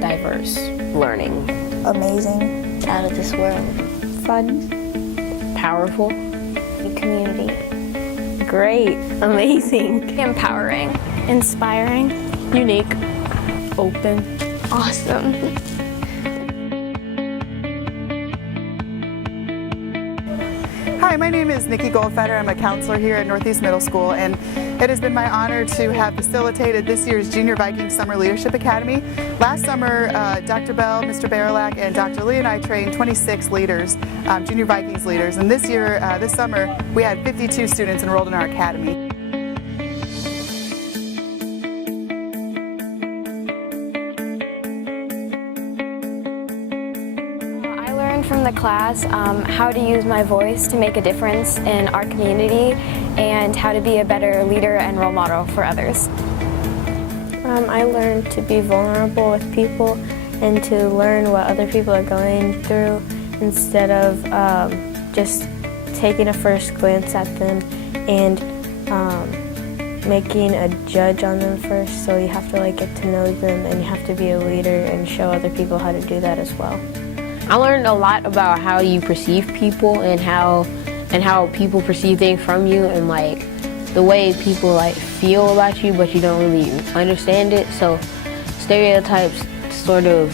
Diverse. Learning. Amazing. Out of this world. Fun. Powerful. Community. Great. Amazing. Empowering. Inspiring. Unique. Open. Awesome. Hi, my name is Nikki Goldfeder. I'm a counselor here at Northeast Middle School, and it has been my honor to have facilitated this year's Junior Vikings Summer Leadership Academy. Last summer, Dr. Bell, Mr. Barilak, and Dr. Lee and I trained 26 leaders, Junior Vikings leaders, and this year, this summer, we had 52 students enrolled in our academy. From the class how to use my voice to make a difference in our community and how to be a better leader and role model for others. I learned to be vulnerable with people and to learn what other people are going through instead of just taking a first glance at them and making a judge on them first. So you have to get to know them, and you have to be a leader and show other people how to do that as well. I learned a lot about how you perceive people and how people perceive things from you, and the way people feel about you, but you don't really understand it. So stereotypes sort of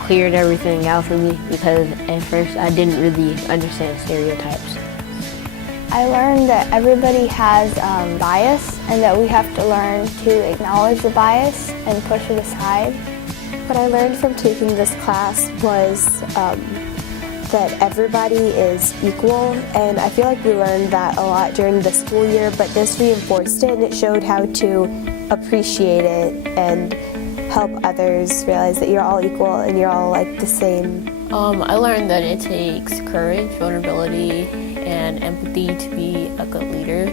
cleared everything out for me, because at first I didn't really understand stereotypes. I learned that everybody has bias and that we have to learn to acknowledge the bias and push it aside. What I learned from taking this class was that everybody is equal, and I feel like we learned that a lot during the school year, but this reinforced it, and it showed how to appreciate it and help others realize that you're all equal and you're all the same. I learned that it takes courage, vulnerability, and empathy to be a good leader,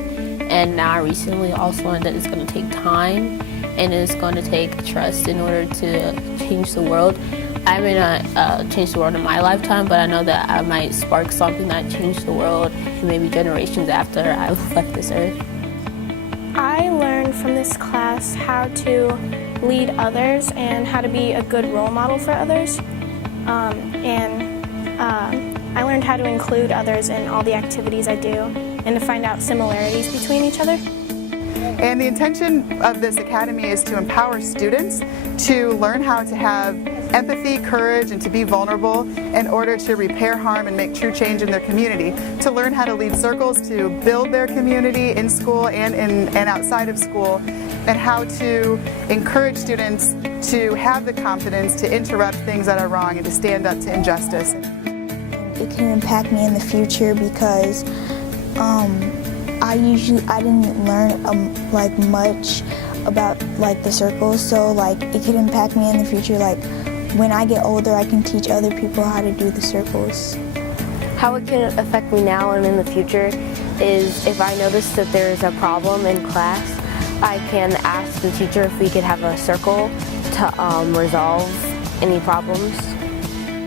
and now I recently also learned that it's going to take time and it's going to take trust in order to change the world. I may not change the world in my lifetime, but I know that I might spark something that changed the world and maybe generations after I've left this earth. I learned from this class how to lead others and how to be a good role model for others. I learned how to include others in all the activities I do and to find out similarities between each other. And the intention of this academy is to empower students to learn how to have empathy, courage, and to be vulnerable in order to repair harm and make true change in their community, to learn how to lead circles, to build their community in school and outside of school, and how to encourage students to have the confidence to interrupt things that are wrong and to stand up to injustice. It can impact me in the future because I didn't learn much about the circles, so it could impact me in the future. When I get older, I can teach other people how to do the circles. How it can affect me now and in the future is if I notice that there is a problem in class, I can ask the teacher if we could have a circle to resolve any problems.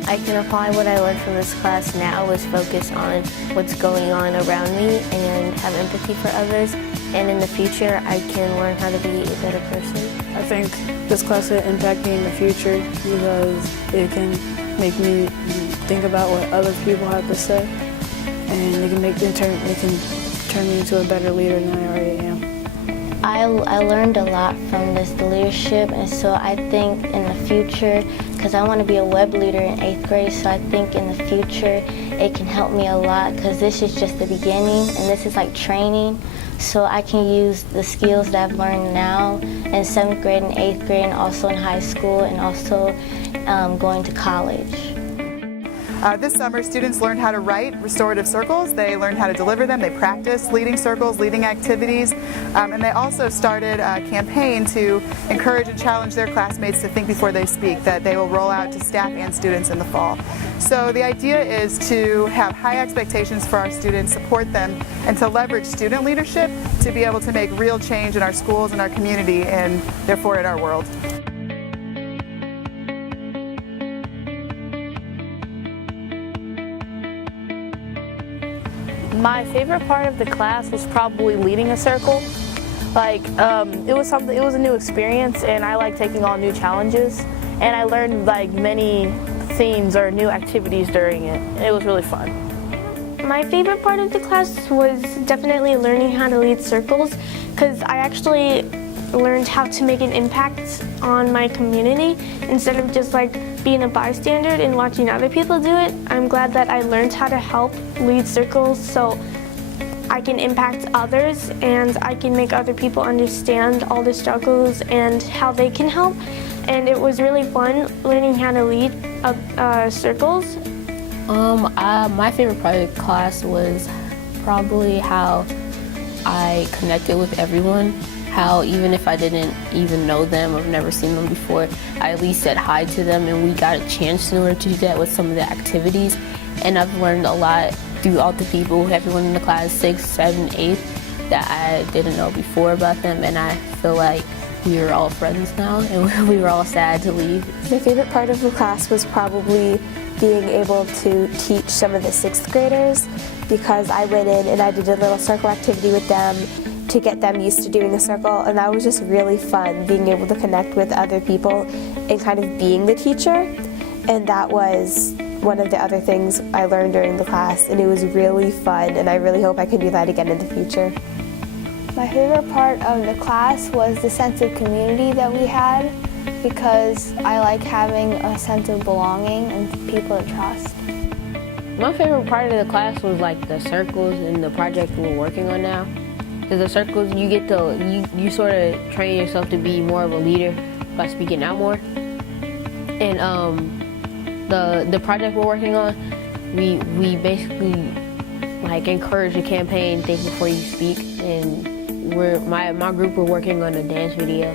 I can apply what I learned from this class now is focus on what's going on around me and have empathy for others. And in the future, I can learn how to be a better person. I think this class will impact me in the future because it can make me think about what other people have to say, and it can turn me into a better leader than I already am. I learned a lot from this leadership, and so I think in the future, because I want to be a web leader in 8th grade, so I think in the future it can help me a lot because this is just the beginning and this is training. So I can use the skills that I've learned now in 7th grade and 8th grade and also in high school and also going to college. This summer, students learned how to write restorative circles. They learned how to deliver them. They practiced leading circles, leading activities, and they also started a campaign to encourage and challenge their classmates to think before they speak that they will roll out to staff and students in the fall. So the idea is to have high expectations for our students, support them, and to leverage student leadership to be able to make real change in our schools and our community and therefore in our world. My favorite part of the class was probably leading a circle. It was a new experience, and I like taking on new challenges. and I learned like many themes or new activities during it. It was really fun. My favorite part of the class was definitely learning how to lead circles, because I actually learned how to make an impact on my community instead of just like being a bystander and watching other people do it. I'm glad that I learned how to help lead circles so I can impact others and I can make other people understand all the struggles and how they can help. And it was really fun learning how to lead circles. My favorite part of the class was probably how I connected with everyone. How even if I didn't even know them or never seen them before, I at least said hi to them, and we got a chance in order to do that with some of the activities. And I've learned a lot throughout the people, everyone in the class, 6th, 7th, 8th, that I didn't know before about them, and I feel like we are all friends now, and we were all sad to leave. My favorite part of the class was probably being able to teach some of the 6th graders, because I went in and I did a little circle activity with them to get them used to doing a circle, and that was just really fun, being able to connect with other people and kind of being the teacher. And that was one of the other things I learned during the class, and it was really fun, and I really hope I can do that again in the future. My favorite part of the class was the sense of community that we had, because I like having a sense of belonging and people to trust. My favorite part of the class was like the circles and the project we're working on now. Because the circles, you get to, you sort of train yourself to be more of a leader by speaking out more. And the project we're working on, we basically like encourage the campaign, think before you speak. And my group, we're working on a dance video.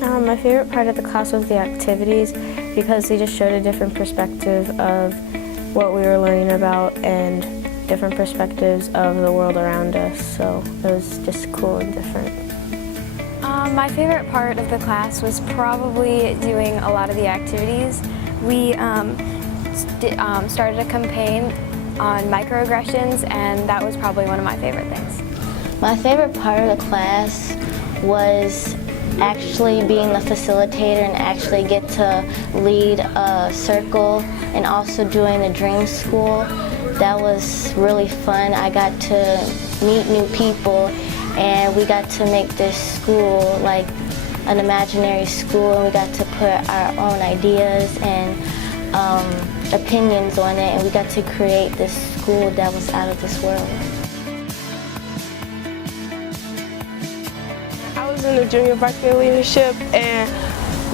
My favorite part of the class was the activities, because they just showed a different perspective of what we were learning about and different perspectives of the world around us, so it was just cool and different. My favorite part of the class was probably doing a lot of the activities. We started a campaign on microaggressions, and that was probably one of my favorite things. My favorite part of the class was actually being the facilitator and actually get to lead a circle, and also doing the Dream School. That was really fun. I got to meet new people, and we got to make this school like an imaginary school, and we got to put our own ideas and opinions on it, and we got to create this school that was out of this world. I was in the junior varsity leadership, and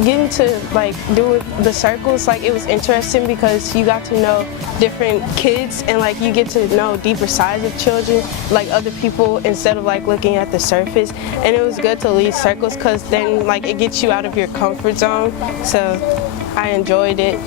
getting to like do the circles, like it was interesting because you got to know different kids, and like you get to know deeper sides of children, like other people, instead of like looking at the surface. And it was good to lead circles because then like it gets you out of your comfort zone, so I enjoyed it.